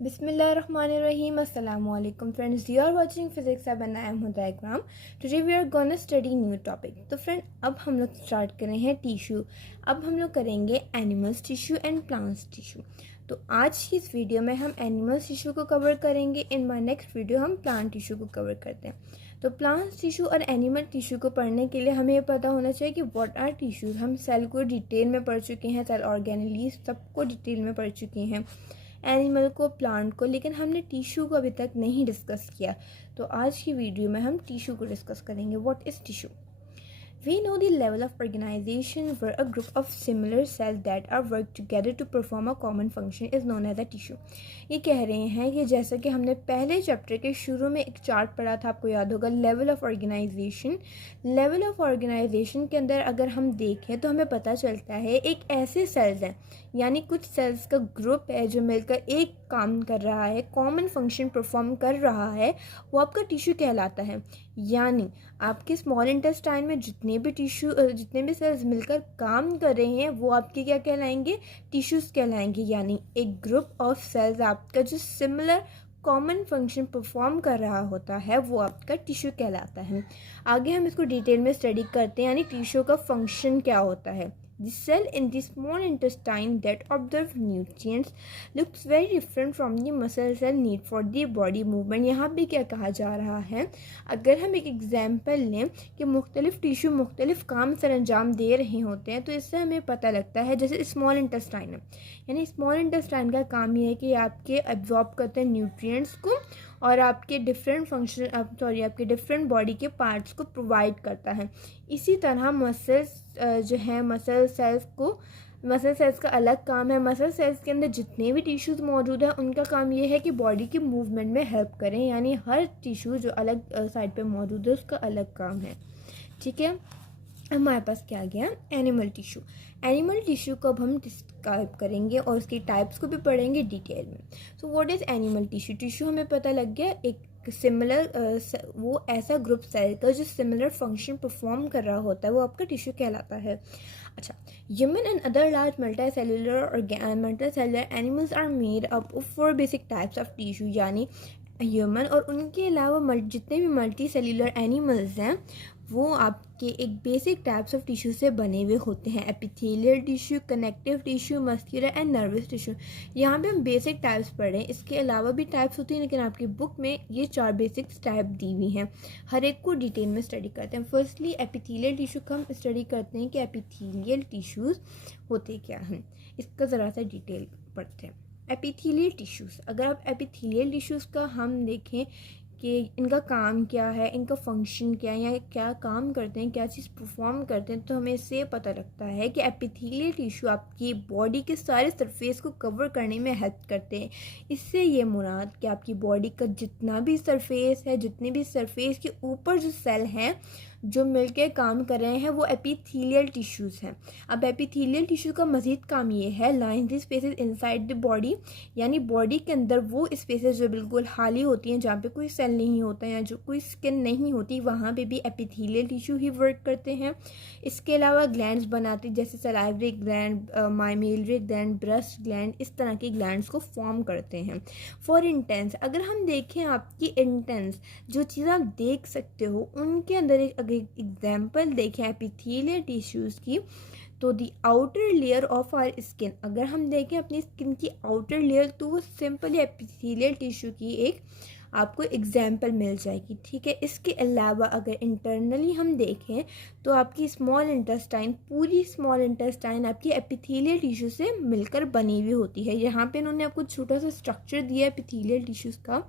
Bismillahirrahmanirrahim. Assalamu alaikum friends. You are watching Physics Lab and I am Huda Ikram. Today we are gonna study new topic. तो friend अब हम लोग start कर रहे हैं tissue. अब हम लोग करेंगे animals tissue and plants tissue. तो आज की इस वीडियो में हम एनिमल्स टिश्यू को कवर करेंगे. इन माय नेक्स्ट वीडियो हम प्लांट टिश्यू को कवर करते हैं. तो प्लांट्स टिश्यू और एनिमल टिश्यू को पढ़ने के लिए हमें ये पता होना चाहिए कि व्हाट आर टिश्यूज. हम सेल को डिटेल में पढ़ चुके हैं, सेल ऑर्गेनेली सबको डिटेल में पढ़ चुके हैं, एनिमल को, प्लांट को, लेकिन हमने टिश्यू को अभी तक नहीं डिस्कस किया. तो आज की वीडियो में हम टिश्यू को डिस्कस करेंगे. What is tissue? We know the level of organization where a group of similar cells that are work together to perform a common function is known as a tissue. ये कह रहे हैं कि जैसा कि हमने पहले चैप्टर के शुरू में एक चार्ट पढ़ा था, आपको याद होगा, level of organization. Level of organization के अंदर अगर हम देखें तो हमें पता चलता है एक ऐसे सेल्स हैं, यानी कुछ सेल्स का ग्रुप है जो मिलकर एक काम कर रहा है, कॉमन फंक्शन परफॉर्म कर रहा है, वो आपका टिश्यू कहलाता है. यानी आपके स्मॉल इंटेस्टाइन में जितने भी सेल्स मिलकर काम कर रहे हैं वो आपके क्या कहलाएंगे? टिश्यूज़ कहलाएंगे. यानी एक ग्रुप ऑफ सेल्स आपका जो सिमिलर कॉमन फंक्शन परफॉर्म कर रहा होता है वो आपका टिश्यू कहलाता है. आगे हम इसको डिटेल में स्टडी करते हैं, यानी टिश्यू का फंक्शन क्या होता है. The cell in the small intestine that observe nutrients looks very different from the muscle cell need for the body movement. यहाँ भी क्या कहा जा रहा है, अगर हम एक एग्जाम्पल लें कि मुख्तलिफ टिश्यू मुख्तलिफ काम सर अंजाम दे रहे होते हैं, तो इससे हमें पता लगता है जैसे स्मॉल इंटेस्टाइन है, यानी स्मॉल इंटेस्टाइन का काम ये है कि आपके एब्जॉर्ब करते हैं न्यूट्रिएंट्स को और आपके आपके डिफरेंट बॉडी के पार्ट्स को प्रोवाइड करता है. इसी तरह मसल्स जो है, मसल सेल्स का अलग काम है. मसल सेल्स के अंदर जितने भी टिश्यूज़ मौजूद हैं उनका काम ये है कि बॉडी के मूवमेंट में हेल्प करें. यानी हर टिश्यू जो अलग साइड पे मौजूद है उसका अलग काम है. ठीक है, हमारे पास क्या आ गया? Animal tissue. एनिमल टिश्यू को अब हम डिस्क्राइब करेंगे और उसकी टाइप्स को भी पढ़ेंगे डिटेल में. So what is animal tissue? Tissue हमें पता लग गया, एक सिमिलर वो ऐसा ग्रुप सेल का जो सिमिलर फंक्शन परफॉर्म कर रहा होता है वो आपका टिश्यू कहलाता है. अच्छा, human and other large multicellular animals are made up of 4 basic types of tissue. यानी ह्यूमन और उनके अलावा जितने भी मल्टी सेल्यूलर एनिमल्स हैं वो आपके एक बेसिक टाइप्स ऑफ टिश्यू से बने हुए होते हैं. Epithelial tissue, connective tissue, muscular and nervous tissue. यहाँ पे हम बेसिक टाइप्स पढ़ रहे हैं, इसके अलावा भी टाइप्स होती हैं, लेकिन आपकी बुक में ये 4 बेसिक टाइप दी हुई हैं. हर एक को डिटेल में स्टडी करते हैं. फर्स्टली एपिथेलियल टिश्यू का हम स्टडी करते हैं कि एपिथेलियल टिश्यूज़ होते क्या हैं. इसका ज़रा सा डिटेल पढ़ते हैं. एपिथेलियल टिश्यूज़, अगर आप एपिथेलियल टिश्यूज़ का हम देखें कि इनका काम क्या है, इनका फंक्शन क्या है, या क्या काम करते हैं, क्या चीज़ परफॉर्म करते हैं, तो हमें इससे पता लगता है कि एपिथेलियल टिश्यू आपकी बॉडी के सारे सरफेस को कवर करने में हेल्प करते हैं. इससे ये मुराद कि आपकी बॉडी का जितना भी सरफेस है, जितने भी सरफेस के ऊपर जो सेल हैं जो मिलकर काम कर रहे हैं वो एपिथेलियल टिश्यूज़ हैं. अब एपिथेलियल टिश्यू का मज़ीद काम ये है, line the spaces inside the body, यानी बॉडी के अंदर वो स्पेसेस जो बिल्कुल खाली होती हैं, जहाँ पे कोई सेल नहीं होता है या जो कोई स्किन नहीं होती, वहाँ पे भी एपिथेलियल टिश्यू ही वर्क करते हैं. इसके अलावा ग्लैंड्स बनाते, जैसे salivary gland, mammary gland, breast gland, इस तरह की ग्लैंड्स को फॉर्म करते हैं. फॉर इंटेंस, अगर हम देखें आपकी इंटेंस जो चीज़ आप देख सकते हो, उनके अंदर एक एग्जाम्पल देखें एपिथेलियल टिश्यूज़ की, तो the outer layer of our skin, अगर हम देखें अपनी स्किन की आउटर लेयर, तो वो सिंपली एपिथेलियल टिश्यू की एक आपको एग्जाम्पल मिल जाएगी. ठीक है, इसके अलावा अगर इंटरनली हम देखें तो आपकी स्मॉल इंटेस्टाइन, पूरी स्मॉल इंटेस्टाइन आपकी एपिथेलियल टिश्यू से मिलकर बनी हुई होती है. यहाँ पे इन्होंने आपको छोटा सा स्ट्रक्चर दिया है एपिथेलियल टिश्यूज़ का,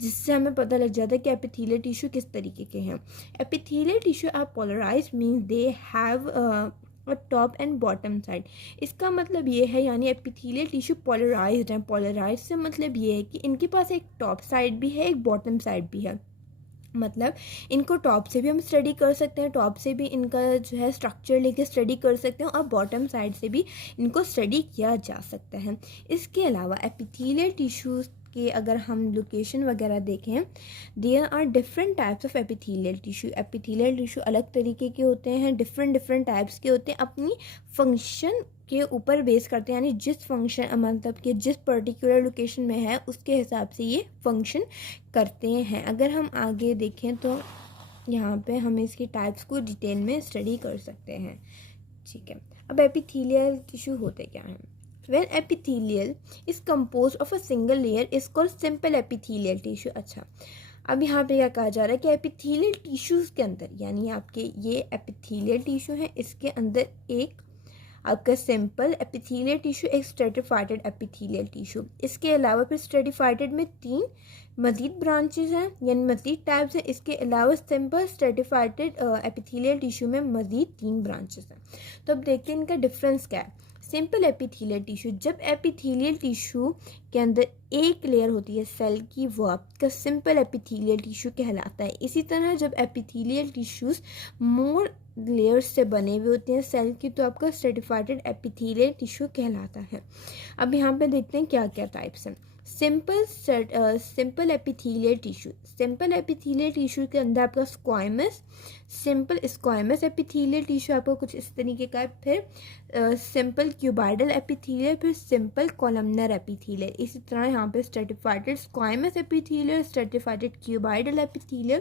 जिससे हमें पता लग जाता है कि एपिथेलियल टिश्यू किस तरीके के हैं. Epithelial tissue are polarized, means they have a top and bottom side. इसका मतलब ये है, यानी एपिथेलियल टिश्यू पोलराइज्ड है. पोलराइज्ड से मतलब ये है कि इनके पास एक टॉप साइड भी है, एक बॉटम साइड भी है. मतलब इनको टॉप से भी हम स्टडी कर सकते हैं, टॉप से भी इनका जो है स्ट्रक्चर लेके स्टडी कर सकते हैं, और बॉटम साइड से भी इनको स्टडी किया जा सकता है. इसके अलावा एपिथेलियल टिश्यूज़ इसके अगर हम लोकेशन वगैरह देखें, there are different types of epithelial tissue. Epithelial tissue अलग तरीके के होते हैं, डिफरेंट टाइप्स के होते हैं, अपनी फंक्शन के ऊपर बेस करते हैं, यानी जिस फंक्शन मतलब कि जिस पर्टिकुलर लोकेशन में है उसके हिसाब से ये फंक्शन करते हैं। अगर हम आगे देखें तो यहाँ पे हम इसकी टाइप्स को डिटेल में स्टडी कर सकते हैं। ठीक है, अब एपिथेलियल टिश्यू होते क्या हैं? When epithelial is composed of a single layer is called simple epithelial tissue। अच्छा, अब यहाँ पे क्या कहा जा रहा है कि एपिथेलियल टिश्यूज़ के अंदर, यानी आपके ये एपिथेलियल टिश्यू है, इसके अंदर एक आपका सिंपल एपिथेलियल टिश्यू, एक स्ट्रेटिफाइड एपिथेलियल टिश्यू। इसके अलावा फिर स्ट्रेटिफाइड में 3 मज़ीद ब्रांचेस हैं, यानी मज़ीद टाइप्स हैं। इसके अलावा सिंपल स्ट्रेटिफाइड एपिथेलियल टिश्यू में मज़ीद 3 ब्रांचेस हैं। तो अब देखते हैं इनका डिफरेंस क्या है। सिंपल एपिथेलियल टिश्यू, जब एपिथेलियल टिश्यू के अंदर एक लेयर होती है सेल की, वो आपका सिंपल एपिथेलियल टिश्यू कहलाता है। इसी तरह जब एपिथेलियल टिश्यूज़ मोर लेयर्स से बने हुए होते हैं सेल की, तो आपका स्ट्रेटिफाइड एपिथेलियल टिश्यू कहलाता है। अब यहाँ पे देखते हैं क्या क्या टाइप्स हैं। Simple epithelial tissue, simple epithelial tissue के अंदर आपका squamous, simple squamous epithelial tissue आपको कुछ इस तरीके का है। फिर सिंपल क्यूबाइडल एपिथेलियल, फिर सिंपल कॉलमनर एपिथेलियल। इसी तरह यहाँ पे stratified squamous epithelial, stratified cuboidal epithelial,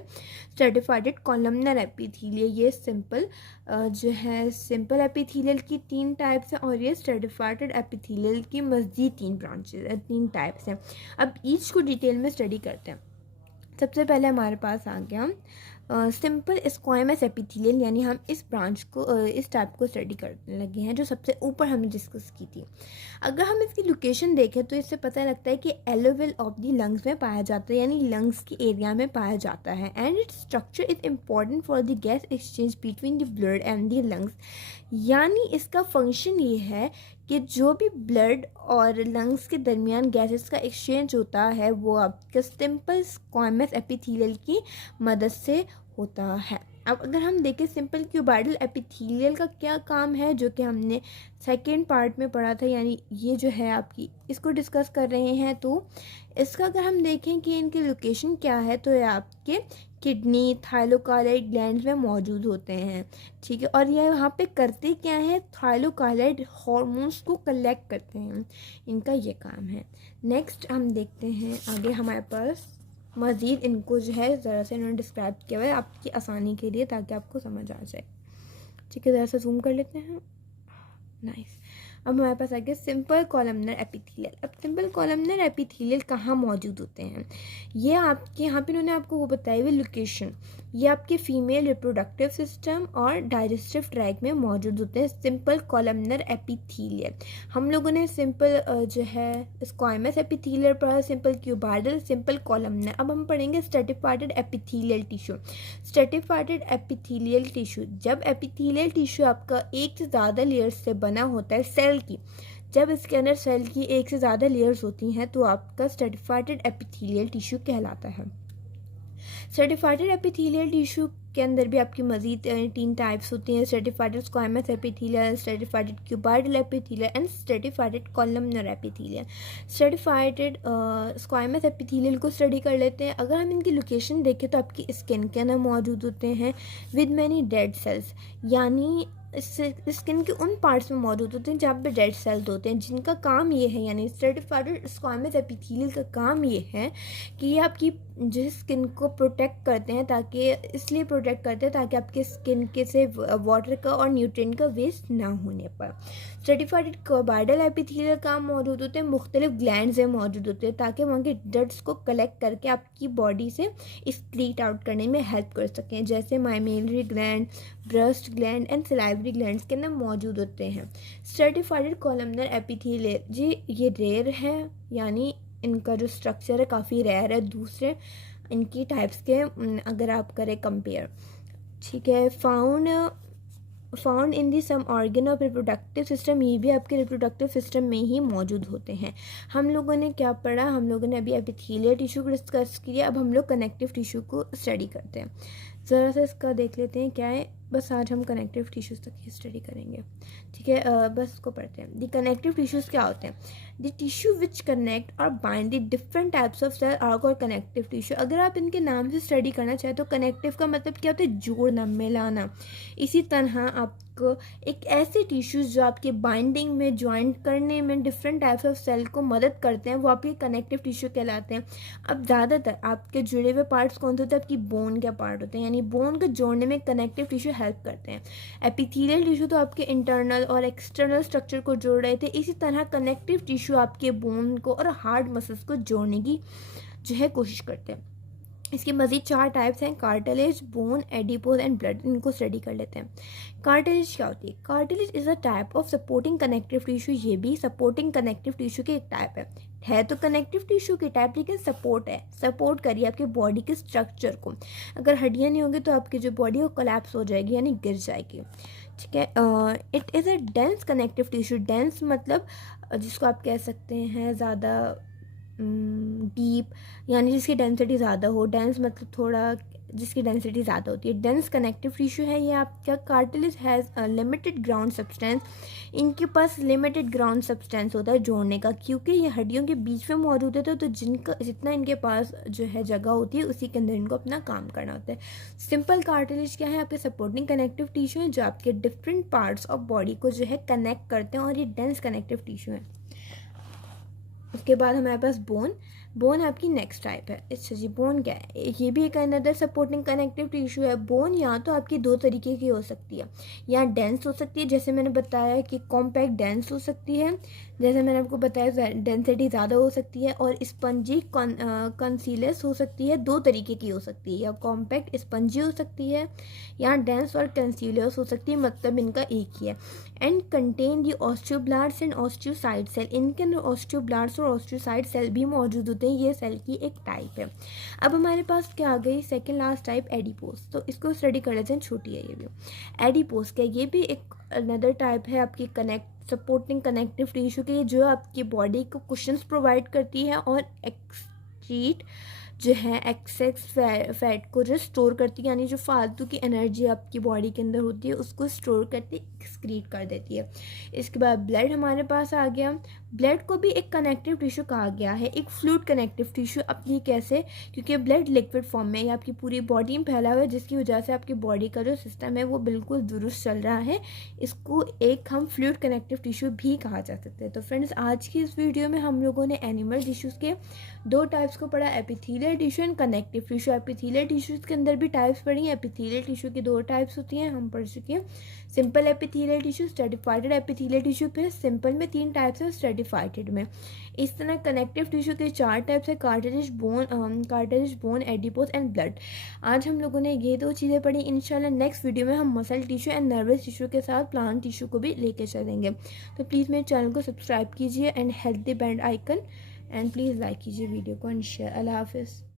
stratified columnar epithelial. ये सिंपल जो है सिंपल एपिथेलियल की 3 टाइप्स हैं, और ये स्ट्रेटिफाइड एपिथेलियल की मज़ीद 3 ब्रांचेस 3 टाइप्स हैं। अब ईच को डिटेल में स्टडी करते हैं। सबसे पहले हमारे पास आ गया सिंपल स्क्वायमस एपिथेलियल, यानी हम इस ब्रांच को इस टाइप को स्टडी करने लगे हैं, जो सबसे ऊपर हमने डिस्कस की थी। अगर हम इसकी लोकेशन देखें तो इससे पता लगता है कि एलोवेल ऑफ द लंग्स में पाया जाता है, यानी लंग्स के एरिया में पाया जाता है। And its structure is important for the gas exchange between the blood and the lungs, यानी इसका फंक्शन ये है कि जो भी ब्लड और लंग्स के दरमियान गैसेस का एक्सचेंज होता है वो आपका सिंपल स्क्वायमस एपिथेलियल की मदद से होता है। अब अगर हम देखें सिंपल क्यूबाइडल एपिथेलियल का क्या काम है, जो कि हमने सेकेंड पार्ट में पढ़ा था, यानी ये जो है आपकी इसको डिस्कस कर रहे हैं। तो इसका अगर हम देखें कि इनकी लोकेशन क्या है, तो ये आपके किडनी, थाइरोकाइड ग्लैंड्स में मौजूद होते हैं। ठीक है, और ये वहाँ पे करते क्या है, थाइरोकाइड हार्मोन्स को कलेक्ट करते हैं, इनका ये काम है। नेक्स्ट हम देखते हैं आगे हमारे पास मज़ीद इनको जो है ज़रा से इन्होंने डिस्क्राइब किया हुआ है आपकी आसानी के लिए, ताकि आपको समझ आ जाए। ठीक है, ज़रा सा जूम कर लेते हैं। नाइस। अब हमारे पास आ गया सिंपल कॉलमनर एपिथेलियल। अब सिंपल कॉलमनर एपिथेलियल कहाँ मौजूद होते हैं? ये आपके यहाँ पे इन्होंने आपको वो बताई हुई लोकेशन, ये आपके फीमेल रिप्रोडक्टिव सिस्टम और डाइजेस्टिव ट्रैक्ट में मौजूद होते हैं सिंपल कॉलमनर एपिथेलियल। हम लोगों ने सिंपल जो है स्क्वायमस एपिथेलियल पढ़ा, सिंपल क्यूबाइडल, सिंपल कॉलमनर। अब हम पढ़ेंगे stratified epithelial tissue. Stratified epithelial tissue, जब एपिथेलियल टिश्यू आपका एक से ज़्यादा लेयर्स से बना होता है सेल की, जब इसके अंदर सेल की एक से ज़्यादा लेयर्स होती हैं तो आपका स्ट्रेटिफाइड एपिथेलियल टिश्यू कहलाता है। स्ट्रेटिफाइड एपिथेलियल टिश्यू के अंदर भी आपकी मज़ीद 3 टाइप्स होती हैं, stratified squamous epithelial, stratified cuboidal epithelial and stratified columnar epithelial. Stratified squamous epithelial को स्टडी कर लेते हैं। अगर हम इनकी लोकेशन देखें तो आपकी स्किन के अंदर मौजूद होते हैं विद मैनी डेड सेल्स, यानी स्किन के उन पार्ट्स में मौजूद होते हैं जहाँ पे डेड सेल्स होते हैं, जिनका काम ये है, यानी स्ट्रेटिफाइड स्क्वायमस एपिथेलियल का काम ये है कि ये आपकी जो स्किन को प्रोटेक्ट करते हैं, ताकि इसलिए प्रोटेक्ट करते हैं ताकि आपके स्किन के से वाटर का और न्यूट्रिएंट का वेस्ट ना होने पर। स्ट्रेटिफाइड क्यूबाइडल एपिथेलियल काम मौजूद होते हैं, मुख्तलिफ ग्लैंड्स में मौजूद होते हैं, ताकि वहाँ के डर्ट्स को कलेक्ट करके आपकी बॉडी से एक्सक्रीट आउट करने में हेल्प कर सकें, जैसे mammary gland, breast gland and salivary glands के अंदर मौजूद होते हैं। स्ट्रेटिफाइड कॉलमनर एपिथेलियल जी ये रेयर है, यानी इनका जो स्ट्रक्चर है काफ़ी रेयर है दूसरे इनकी टाइप्स के अगर आप करें कंपेयर। ठीक है, found in the some organ of reproductive system, ये भी आपके रिप्रोडक्टिव सिस्टम में ही मौजूद होते हैं। हम लोगों ने क्या पढ़ा, हम लोगों ने अभी एपिथेलियल टिश्यू को डिस्कस किया, अब हम लोग कनेक्टिव टिश्यू को स्टडी करते हैं। ज़रा सा इसका देख लेते हैं क्या है। बस आज हम कनेक्टिव टिश्यूज़ तक ही स्टडी करेंगे, ठीक है। बस उसको पढ़ते हैं। द कनेक्टिव टिश्यूज़ क्या होते हैं? द टिश्यू विच कनेक्ट और bind the different types of cell are called connective tissue. अगर आप इनके नाम से स्टडी करना चाहें तो कनेक्टिव का मतलब क्या होता है? जोड़ना, मिलाना। इसी तरह आपको एक ऐसे टिश्यूज़ जो आपके बाइंडिंग में, ज्वाइंट करने में डिफरेंट टाइप्स ऑफ सेल को मदद करते हैं, वो आपके कनेक्टिव टिश्यू कहलाते हैं। अब ज़्यादातर आपके जुड़े हुए पार्ट्स कौन से होते हैं? आपकी बोन के पार्ट होते हैं, यानी बोन को जोड़ने में कनेक्टिव टिश्यू हेल्प करते हैं। एपिथेलियल टिश्यू तो आपके इंटरनल और एक्सटर्नल स्ट्रक्चर को जोड़ रहे थे, इसी तरह कनेक्टिव टिश्यू आपके बोन को और हार्ड मसल्स को जोड़ने की जो है कोशिश करते हैं। इसके मज़ीद 4 टाइप्स हैं: cartilage, bone, adipose and blood. इनको स्टडी कर लेते हैं। कार्टिलेज क्या होती है? Cartilage is a type of supporting connective tissue. ये भी सपोर्टिंग कनेक्टिव टिश्यू की एक टाइप है तो कनेक्टिव टिश्यू की टाइप, लेकिन सपोर्ट है, सपोर्ट करिए आपके बॉडी के स्ट्रक्चर को। अगर हड्डियाँ नहीं होंगी तो आपकी जो बॉडी है वो कोलैप्स हो जाएगी, यानी गिर जाएगी, ठीक है। It is a dense connective tissue. Dense मतलब जिसको आप कह सकते हैं ज़्यादा डीप, यानी जिसकी डेंसिटी ज़्यादा हो। डेंस मतलब थोड़ा जिसकी डेंसिटी ज़्यादा होती है, डेंस कनेक्टिव टिश्यू है ये आपका। Cartilage has limited ground substance. इनके पास लिमिटेड ग्राउंड सब्सटेंस होता है जोड़ने का, क्योंकि ये हड्डियों के बीच में मौजूद होता है, तो जिनका जितना इनके पास जो है जगह होती है उसी के अंदर इनको अपना काम करना होता है। सिंपल कार्टिलेज क्या है? आपके सपोर्टिंग कनेक्टिव टिश्यू है जो आपके डिफरेंट पार्ट्स ऑफ बॉडी को जो है कनेक्ट करते हैं, और ये डेंस कनेक्टिव टिश्यू है। उसके बाद हमारे पास बोन। बोन आपकी नेक्स्ट टाइप है। अच्छा जी, बोन क्या है? ये भी एक अनदर सपोर्टिंग कनेक्टिव टिश्यू है। बोन या तो आपकी 2 तरीके की हो सकती है, या डेंस हो सकती है, जैसे मैंने बताया कि कॉम्पैक्ट डेंस हो सकती है, जैसे मैंने आपको बताया डेंसिटी ज़्यादा हो सकती है, और स्पंजी कंसीलस हो सकती है। 2 तरीके की हो सकती है, या कॉम्पैक्ट स्पंजी हो सकती है, या डेंस और कंसीलस हो सकती है, मतलब इनका एक ही है। And contain the osteoblast and osteocyte cell. इनके अंदर ऑस्टियोब्लास्ट और ऑस्टियोसाइट सेल भी मौजूद होते हैं। ये सेल की एक टाइप है। अब हमारे पास क्या आ गई? Second last type, adipose. तो इसको स्टडी कर लेते हैं, छोटी है ये भी। एडिपोज क्या? ये भी एक अनदर टाइप है आपकी सपोर्टिंग कनेक्टिव टिश्यू की, जो आपकी बॉडी को कुशंस प्रोवाइड करती है और एक्सक्रीट जो है एक्सेस फैट को जो स्टोर करती है, यानी जो फालतू की एनर्जी आपकी बॉडी के अंदर होती है उसको स्टोर करती, एक्सक्रीट कर देती है। इसके बाद ब्लड हमारे पास आ गया। ब्लड को भी एक कनेक्टिव टिश्यू कहा गया है, एक फ्लूइड कनेक्टिव टिश्यू। अब ये कैसे? क्योंकि ब्लड लिक्विड फॉर्म में, ये आपकी पूरी बॉडी में फैला हुआ है, जिसकी वजह से आपकी बॉडी का जो सिस्टम है वो बिल्कुल दुरुस्त चल रहा है। इसको एक हम फ्लूइड कनेक्टिव टिश्यू भी कहा जा सकता है। तो फ्रेंड्स, आज की इस वीडियो में हम लोगों ने एनिमल टिश्यूज़ के 2 टाइप्स को पढ़ा, epithelial tissue and connective tissue. Epithelial tissues के अंदर भी टाइप्स पढ़ी हैं। एपिथेलियल टिश्यू की 2 टाइप्स होती हैं, हम पढ़ चुके हैं। Simple epithelial tissue, stratified epithelial tissue पे सिंपल में 3 टाइप्स हैं, स्ट्रेटिफाइड में। इस तरह कनेक्टिव टिश्यू के 4 टाइप्स है, cartilage, bone, adipose and blood. आज हम लोगों ने ये 2 चीज़ें पढ़ी। इंशाल्लाह नेक्स्ट वीडियो में हम muscle tissue and nervous tissue के साथ प्लांट टिश्यू को भी लेके चलेंगे। तो प्लीज़ मेरे चैनल को सब्सक्राइब कीजिए and hit the bell icon, and please like कीजिए वीडियो को एंड शेयर। अल्लाह हाफिज़।